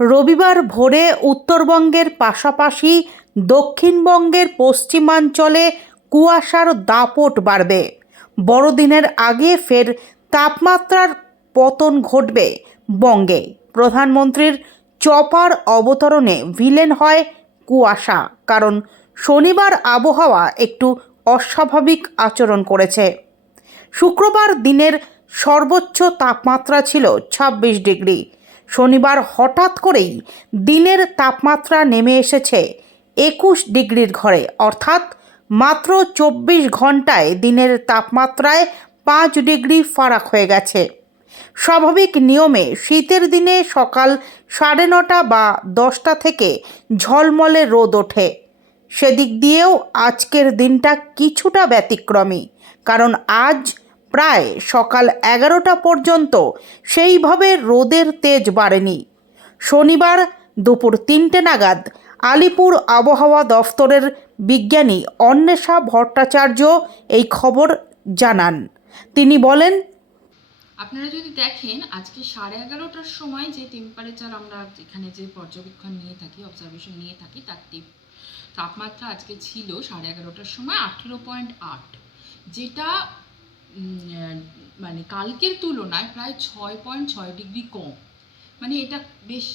রবিবার ভোরে উত্তরবঙ্গের পাশাপাশি দক্ষিণবঙ্গের পশ্চিমাঞ্চলে কুয়াশার দাপট বাড়বে। বড়দিনের আগে ফের তাপমাত্রার পতন ঘটবে বঙ্গে। প্রধানমন্ত্রীর চপার অবতরণে ভিলেন হয় কুয়াশা, কারণ শনিবার আবহাওয়া একটু অস্বাভাবিক আচরণ করেছে। শুক্রবার দিনের সর্বোচ্চ তাপমাত্রা ছিল ২৬ ডিগ্রি। শনিবার হঠাৎ করেই দিনের তাপমাত্রা নেমে এসেছে ২১ ডিগ্রির ঘরে, অর্থাৎ মাত্র ২৪ ঘন্টায় দিনের তাপমাত্রায় ৫ ডিগ্রি ফারাক হয়ে গেছে। স্বাভাবিক নিয়মে শীতের দিনে সকাল ৯:৩০ বা ১০টা থেকে ঝলমলে রোদ ওঠে। সেদিক দিয়েও আজকের দিনটা কিছুটা ব্যতিক্রমী, কারণ আজ প্রায় সকাল ১১টা পর্যন্ত সেইভাবে রোদের তেজ বাড়েনি। শনিবার দুপুর ৩টে নাগাদ আলিপুর আবহাওয়া দফতরের বিজ্ঞানী অন্বেষা ভট্টাচার্য এই খবর জানান। তিনি বলেন, আপনারা যদি দেখেন আজকে 11:30টার সময় যে টেম্পারেচার আমরা এখানে যে পর্যবেক্ষণ নিয়ে থাকি, অবজারভেশন নিয়ে থাকি, তার তাপমাত্রা আজকে ছিল 11:30টার সময় 18.8, যেটা মানে কালকের তুলনায় প্রায় 6.6 ডিগ্রি কম। মানে এটা বেশ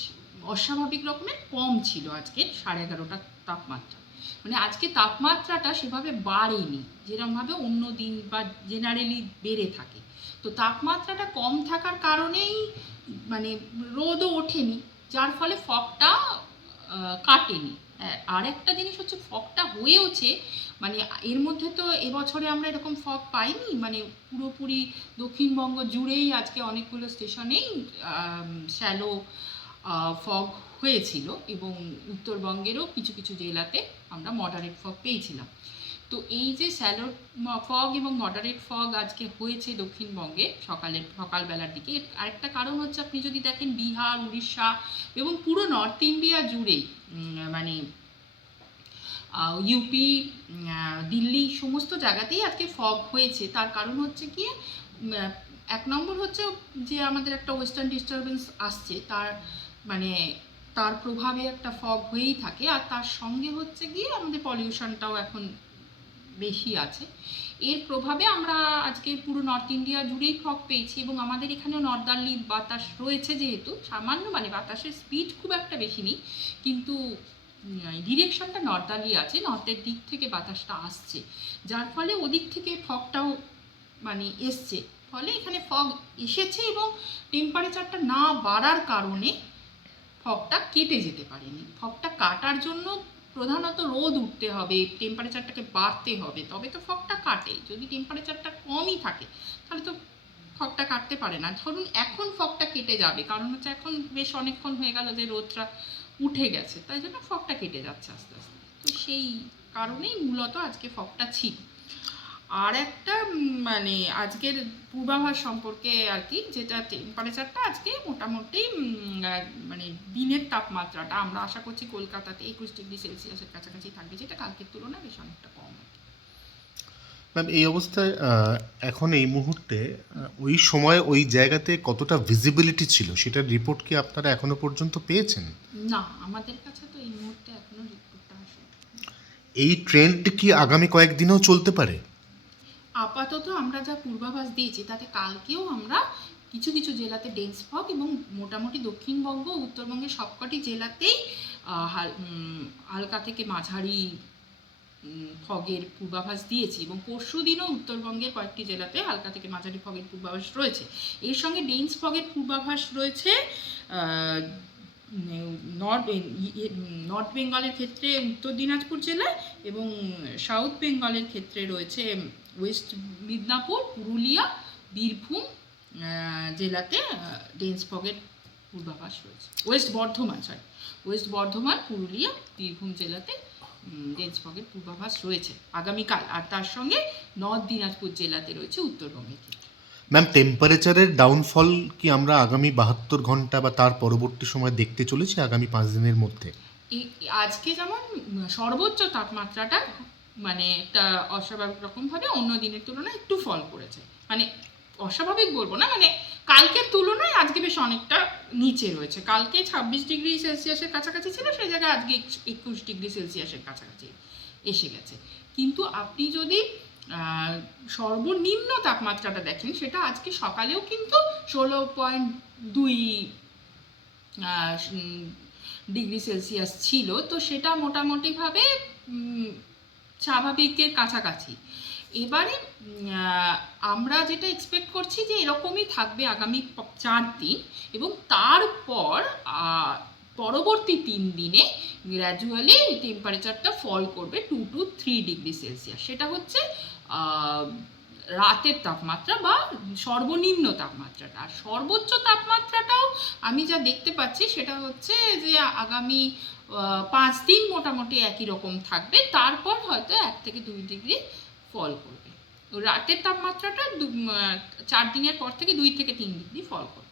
অস্বাভাবিক রকমের কম ছিল আজকে 11:30টার তাপমাত্রা। মানে আজকে তাপমাত্রাটা সেভাবে বাড়েনি যেরকমভাবে অন্য দিন বা জেনারেলি বেড়ে থাকে। তো তাপমাত্রাটা কম থাকার কারণেই মানে রোদও ওঠেনি, যার ফলে ফগটা কাটেনি। আর একটা জিনিস হচ্ছে ফগটা হয়েওছে, মানে এর মধ্যে তো এবছরে আমরা এরকম ফগ পাইনি। মানে পুরোপুরি দক্ষিণবঙ্গ জুড়েই আজকে অনেকগুলো স্টেশনেই শ্যালো ফগ হয়েছিল এবং উত্তরবঙ্গেরও কিছু কিছু জেলাতে আমরা মডারেট ফগ পেয়েছিলাম। তো এই যে শ্যালো ফগ এবং মডারেট ফগ আজকে হয়েছে দক্ষিণবঙ্গে সকালবেলার দিকে, আরেকটা কারণ হচ্ছে আপনি যদি দেখেন বিহার, উড়িষ্যা এবং পুরো নর্থ ইন্ডিয়া জুড়েই, মানে ইউপি, দিল্লি সমস্ত জায়গাতেই আজকে ফগ হয়েছে। তার কারণ হচ্ছে কি, এক নম্বর হচ্ছে যে আমাদের একটা ওয়েস্টার্ন ডিস্টারবেন্স আসছে, তার প্রভাবে একটা ফগ হয়েই থাকে। আর তার সঙ্গে হচ্ছে গিয়ে আমাদের পলিউশনটাও এখন বেশি আছে। এর প্রভাবে আমরা আজকে পুরো নর্থ ইন্ডিয়া জুড়েই ফগ পেয়েছি এবং আমাদের এখানেও নর্দার্লি বাতাস রয়েছে, যেহেতু সামান্য মানে বাতাসের স্পিড খুব একটা বেশি নেই, কিন্তু ডিরেকশনটা নর্দার্লি আছে, নর্থের দিক থেকে বাতাসটা আসছে, যার ফলে ওদিক থেকে ফগটাও মানে এসছে। ফলে এখানে ফগ এসেছে এবং টেম্পারেচারটা না বাড়ার কারণে ফগটা কেটে যেতে পারেনি। ফগটা কাটার জন্য প্রধানত রোদ উঠতে হবে, টেম্পারেচারটাকে বাড়তে হবে, তবে তো ফগটা কাটে। যদি টেম্পারেচারটা কমই থাকে তাহলে তো ফগটা কাটতে পারে না। ধরুন এখন ফগটা কেটে যাবে, কারণ হচ্ছে এখন বেশ অনেকক্ষণ হয়ে গেল যে রোদটা উঠে গেছে, তাই জন্য ফগটা কেটে যাচ্ছে আস্তে আস্তে। তো সেই কারণেই মূলত আজকে ফগটা ছিল। আর একটা মানে আজকের পূর্বাভাস সম্পর্কে আর কি, যেটা টেম্পারেচারটা আজকে মোটামুটি মানে দিনের তাপমাত্রাটা আমরা আশা করছি কলকাতাতে 21 ডিগ্রি সেলসিয়াসের কাছাকাছি থাকবে, যেটা কালকের তুলনায় বেশ অনেকটা কম। ম্যাম, এই অবস্থায় এখন এই মুহূর্তে ওই সময় ওই জায়গাতে কতটা ভিজিবিলিটি ছিল সেটার রিপোর্ট কি আপনারা এখনো পর্যন্ত পেয়েছেন? না, আমাদের কাছে তো এই মুহূর্তে এখনো রিপোর্টটা আসে। এই ট্রেন্ড কি আগামী কয়েকদিনেও চলতে পারে? আপাতত আমরা যা পূর্বাভাস দিয়েছি তাতে কালকেও আমরা কিছু কিছু জেলাতে ডেন্স ফগ এবং মোটামুটি দক্ষিণবঙ্গ উত্তরবঙ্গের সবকটি জেলাতেই হালকা থেকে মাঝারি ফগের পূর্বাভাস দিয়েছি এবং পরশু দিনও উত্তরবঙ্গের কয়েকটি জেলাতে হালকা থেকে মাঝারি ফগের পূর্বাভাস রয়েছে। এর সঙ্গে ডেন্স ফগের পূর্বাভাস রয়েছে নর্থ বেঙ্গলের ক্ষেত্রে উত্তর দিনাজপুর জেলায় এবং সাউথ বেঙ্গলের ক্ষেত্রে রয়েছে ওয়েস্ট মিদনাপুর, পুরুলিয়া, বীরভূম জেলাতে ডেন্স ফগের পূর্বাভাস রয়েছে। ওয়েস্ট বর্ধমান, পুরুলিয়া, বীরভূম জেলাতে ডেন্স ফগের পূর্বাভাস রয়েছে আগামীকাল। আর তার সঙ্গে নর্থ দিনাজপুর জেলাতে রয়েছে উত্তরবঙ্গের ক্ষেত্রে। ম্যাম, টেম্পারেচারের ডাউনফল কি আমরা আগামী 72 ঘন্টা বা তার পরবর্তী সময় দেখতে চলেছি আগামী 5 দিনের মধ্যে? আজকে যেমন সর্বোচ্চ তাপমাত্রাটা মানে একটা অস্বাভাবিক রকমভাবে অন্য দিনের তুলনায় একটু ফল করেছে, মানে অস্বাভাবিক বলবো না, মানে কালকের তুলনায় আজকে বেশ অনেকটা নিচে রয়েছে। কালকে 26°C কাছাকাছি ছিল, সেই জায়গায় আজকে 21°C কাছাকাছি এসে গেছে। কিন্তু আপনি যদি সর্বনিম্ন তাপমাত্রাটা দেখেন, সেটা আজকে সকালেও কিন্তু 16.2°C ছিল। তো সেটা মোটামুটিভাবে স্বাভাবিকের কাছাকাছি। এবারে আমরা যেটা এক্সপেক্ট করছি যে এরকমই থাকবে আগামী 4 দিন, এবং তারপর পরবর্তী 3 দিনে গ্র্যাজুয়ালি টেম্পারেচারটা ফল করবে 2 to 3°C। সেটা হচ্ছে রাতের তাপমাত্রা বা সর্বনিম্ন তাপমাত্রাটা। আর সর্বোচ্চ তাপমাত্রাটাও আমি যা দেখতে পাচ্ছি সেটা হচ্ছে যে আগামী 5 দিন মোটামুটি একই রকম থাকবে, তারপর হয়তো 1 থেকে 2° ফল করবে। রাতের তাপমাত্রাটা 4 দিনের পর থেকে 2 থেকে 3° ফল করবে।